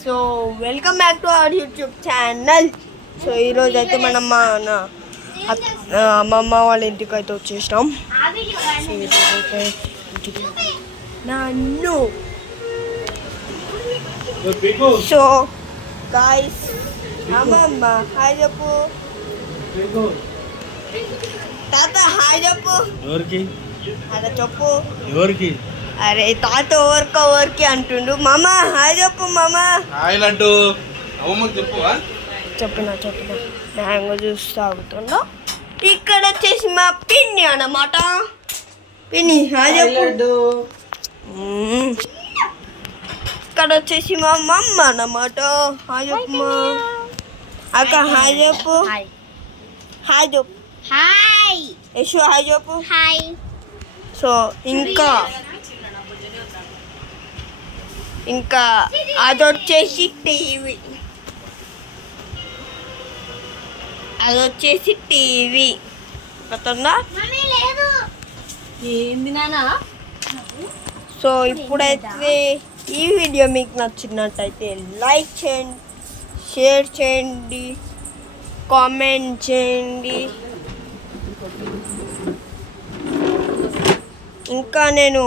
So welcome back to our YouTube channel. So ఈరోజు అయితే మనం అమ్మమ్మ వాళ్ళ ఇంటికి అయితే వచ్చేసినాం. సో ఈరోజైతే నన్ను సో గాయ్స్ అమ్మమ్మ హాయ్ చెప్పు, తాత హాయ్ చెప్పు. అలా చెప్పు ఎవరికి? అరే తాత ఎవరికి అంటుండు. మామ హాయ్ చెప్పు. మామ హాయ్ అంటూ అమ్మమ్మకి చెప్పు. చెప్పిన మ్యాంగో జ్యూస్ తాగుతున్నా. ఇక్కడ వచ్చేసి మా పిన్ని అన్నమాట. పిన్ని హాయ్ చెప్పు. ఇక్కడ వచ్చేసి మా మమ్మ అన్నమాట. హాయ్ చెప్పు మా అక్క. హాయ్ చెప్పు. హాయ్ చెప్పు. హాయ్ యశు హాయ్ చెప్పు. హాయ్. సో ఇంకా అదొచ్చేసి టీవీ. గుర్తుందా? ఏంది నానా? సో ఇప్పుడైతే ఈ వీడియో మీకు నచ్చినట్టయితే లైక్ చేయండి, షేర్ చేయండి, కామెంట్ చేయండి. ఇంకా నేను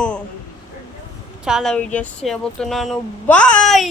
చాలా వీడియోస్ చేయబోతున్నాను. బాయ్.